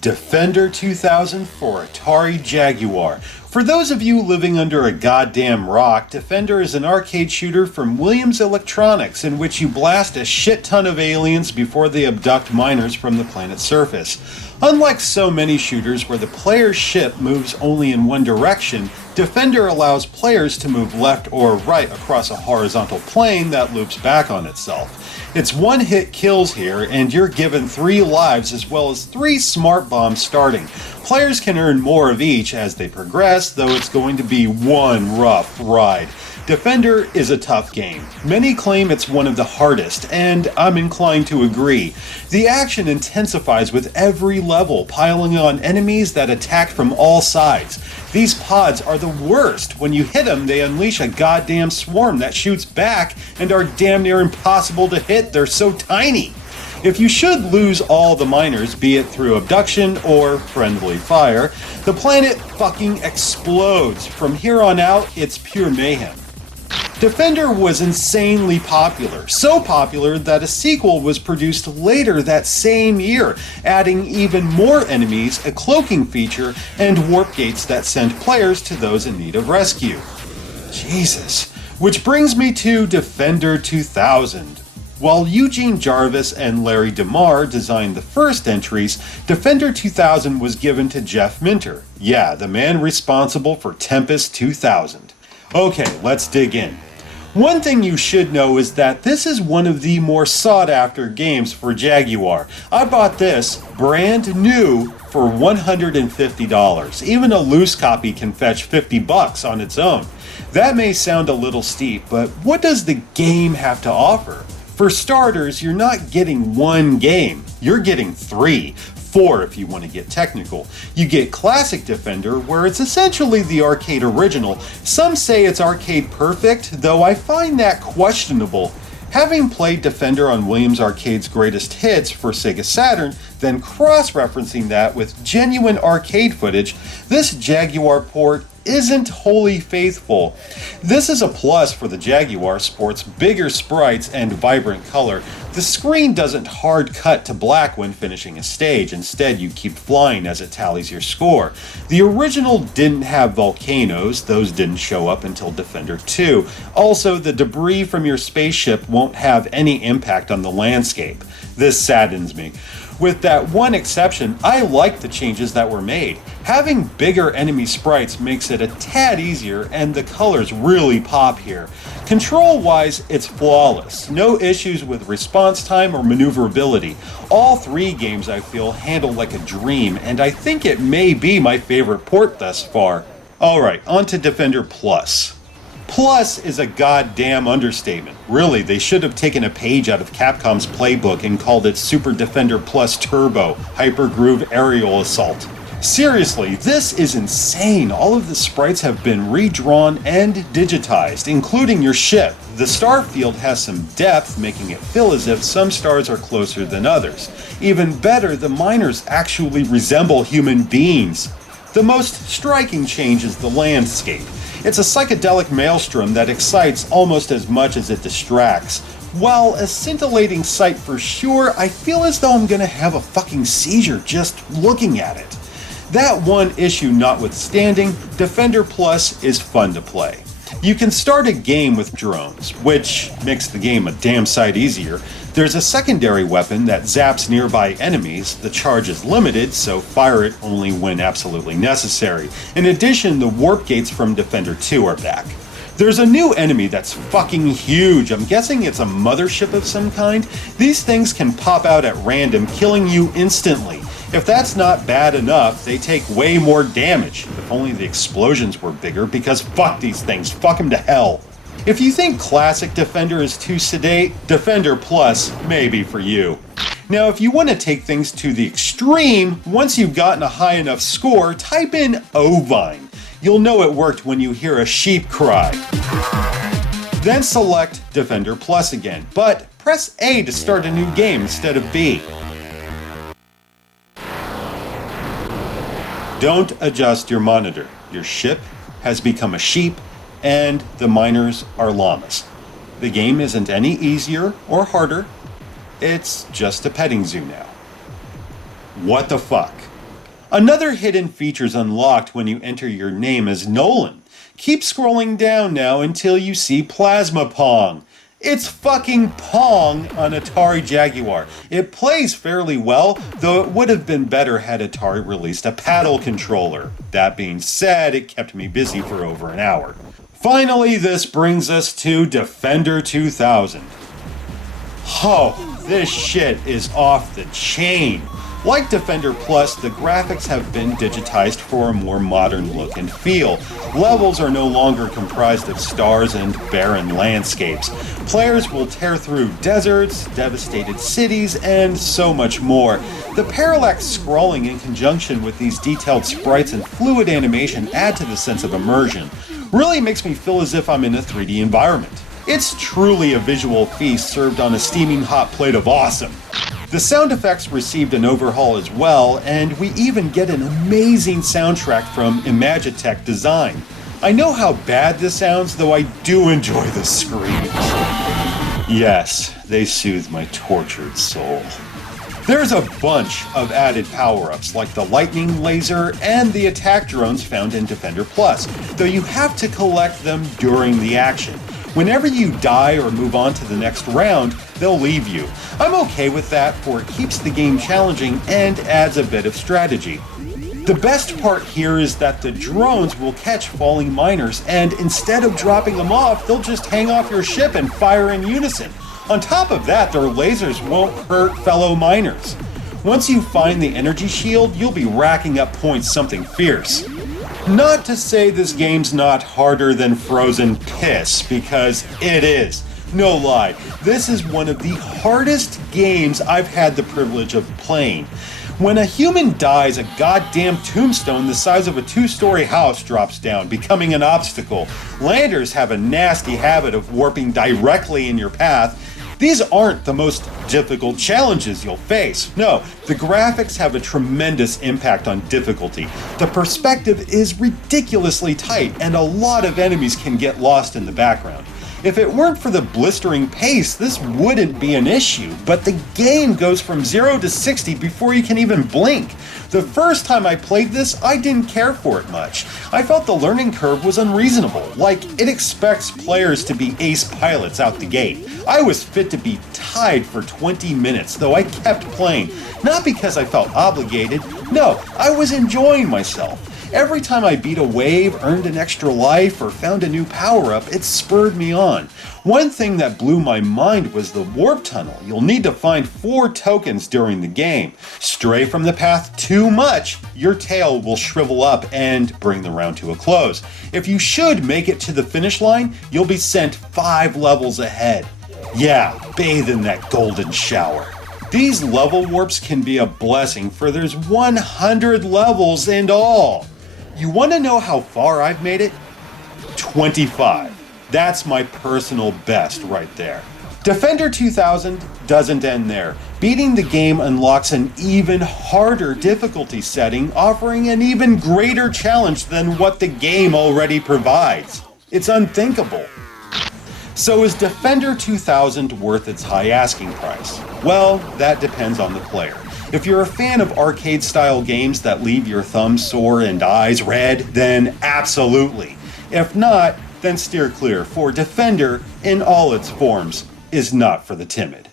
Defender 2000 for Atari Jaguar. For those of you living under a goddamn rock, Defender is an arcade shooter from Williams Electronics in which you blast a shit ton of aliens before they abduct miners from the planet's surface. Unlike so many shooters where the player's ship moves only in one direction, Defender allows players to move left or right across a horizontal plane that loops back on itself. It's one-hit kills here, and you're given 3 lives as well as 3 smart bombs starting. Players can earn more of each as they progress, though it's going to be one rough ride. Defender is a tough game. Many claim it's one of the hardest, and I'm inclined to agree. The action intensifies with every level, piling on enemies that attack from all sides. These pods are the worst. When you hit them, they unleash a goddamn swarm that shoots back and are damn near impossible to hit. They're so tiny. If you should lose all the miners, be it through abduction or friendly fire, the planet fucking explodes. From here on out, it's pure mayhem. Defender was insanely popular, so popular that a sequel was produced later that same year, adding even more enemies, a cloaking feature, and warp gates that send players to those in need of rescue. Jesus. Which brings me to Defender 2000. While Eugene Jarvis and Larry DeMar designed the first entries, Defender 2000 was given to Jeff Minter. Yeah, the man responsible for Tempest 2000. Okay, let's dig in. One thing you should know is that this is one of the more sought after games for Jaguar. I bought this brand new for $150. Even a loose copy can fetch $50 on its own. That may sound a little steep, but what does the game have to offer? For starters, you're not getting one game, you're getting 3. 4 if you want to get technical. You get Classic Defender, where it's essentially the arcade original. Some say it's arcade perfect, though I find that questionable. Having played Defender on Williams Arcade's greatest hits for Sega Saturn, then cross-referencing that with genuine arcade footage, this Jaguar port isn't wholly faithful. This is a plus for the Jaguar, sports bigger sprites and vibrant color. The screen doesn't hard cut to black when finishing a stage, instead you keep flying as it tallies your score. The original didn't have volcanoes, those didn't show up until Defender 2. Also, the debris from your spaceship won't have any impact on the landscape. This saddens me. With that one exception, I like the changes that were made. Having bigger enemy sprites makes it a tad easier, and the colors really pop here. Control-wise, it's flawless. No issues with response time or maneuverability. All 3 games, I feel, handle like a dream, and I think it may be my favorite port thus far. Alright, on to Defender Plus. Plus is a goddamn understatement. Really, they should have taken a page out of Capcom's playbook and called it Super Defender Plus Turbo, Hypergroove Aerial Assault. Seriously, this is insane. All of the sprites have been redrawn and digitized, including your ship. The star field has some depth, making it feel as if some stars are closer than others. Even better, the miners actually resemble human beings. The most striking change is the landscape. It's a psychedelic maelstrom that excites almost as much as it distracts. While a scintillating sight for sure, I feel as though I'm gonna have a fucking seizure just looking at it. That one issue notwithstanding, Defender Plus is fun to play. You can start a game with drones, which makes the game a damn sight easier. There's a secondary weapon that zaps nearby enemies. The charge is limited, so fire it only when absolutely necessary. In addition, the warp gates from Defender 2 are back. There's a new enemy that's fucking huge. I'm guessing it's a mothership of some kind. These things can pop out at random, killing you instantly. If that's not bad enough, they take way more damage. If only the explosions were bigger, because fuck these things, fuck them to hell. If you think Classic Defender is too sedate, Defender Plus may be for you. Now, if you want to take things to the extreme, once you've gotten a high enough score, type in Ovine. You'll know it worked when you hear a sheep cry. Then select Defender Plus again, but press A to start a new game instead of B. Don't adjust your monitor. Your ship has become a sheep, and the miners are llamas. The game isn't any easier or harder. It's just a petting zoo now. What the fuck? Another hidden feature's unlocked when you enter your name as Nolan. Keep scrolling down now until you see Plasma Pong. It's fucking Pong on Atari Jaguar. It plays fairly well, though it would have been better had Atari released a paddle controller. That being said, it kept me busy for over an hour. Finally, this brings us to Defender 2000. Oh, this shit is off the chain. Like Defender Plus, the graphics have been digitized for a more modern look and feel. Levels are no longer comprised of stars and barren landscapes. Players will tear through deserts, devastated cities, and so much more. The parallax scrolling in conjunction with these detailed sprites and fluid animation add to the sense of immersion. Really makes me feel as if I'm in a 3D environment. It's truly a visual feast served on a steaming hot plate of awesome. The sound effects received an overhaul as well, and we even get an amazing soundtrack from Imagitech Design. I know how bad this sounds, though I do enjoy the screams. Yes, they soothe my tortured soul. There's a bunch of added power-ups like the lightning laser and the attack drones found in Defender Plus, though you have to collect them during the action. Whenever you die or move on to the next round, they'll leave you. I'm okay with that, for it keeps the game challenging and adds a bit of strategy. The best part here is that the drones will catch falling miners, and instead of dropping them off, they'll just hang off your ship and fire in unison. On top of that, their lasers won't hurt fellow miners. Once you find the energy shield, you'll be racking up points something fierce. Not to say this game's not harder than Frozen Piss, because it is. No lie, this is one of the hardest games I've had the privilege of playing. When a human dies, a goddamn tombstone the size of a 2-story house drops down, becoming an obstacle. Landers have a nasty habit of warping directly in your path. These aren't the most difficult challenges you'll face. No, the graphics have a tremendous impact on difficulty. The perspective is ridiculously tight, and a lot of enemies can get lost in the background. If it weren't for the blistering pace, this wouldn't be an issue, but the game goes from 0 to 60 before you can even blink. The first time I played this, I didn't care for it much. I felt the learning curve was unreasonable, like it expects players to be ace pilots out the gate. I was fit to be tied for 20 minutes, though I kept playing, not because I felt obligated. No, I was enjoying myself. Every time I beat a wave, earned an extra life, or found a new power-up, it spurred me on. One thing that blew my mind was the warp tunnel. You'll need to find 4 tokens during the game. Stray from the path too much, your tail will shrivel up and bring the round to a close. If you should make it to the finish line, you'll be sent 5 levels ahead. Yeah, bathe in that golden shower. These level warps can be a blessing, for there's 100 levels in all. You want to know how far I've made it? 25. That's my personal best right there. Defender 2000 doesn't end there. Beating the game unlocks an even harder difficulty setting, offering an even greater challenge than what the game already provides. It's unthinkable. So is Defender 2000 worth its high asking price? Well, that depends on the player. If you're a fan of arcade-style games that leave your thumbs sore and eyes red, then absolutely. If not, then steer clear, for Defender, in all its forms, is not for the timid.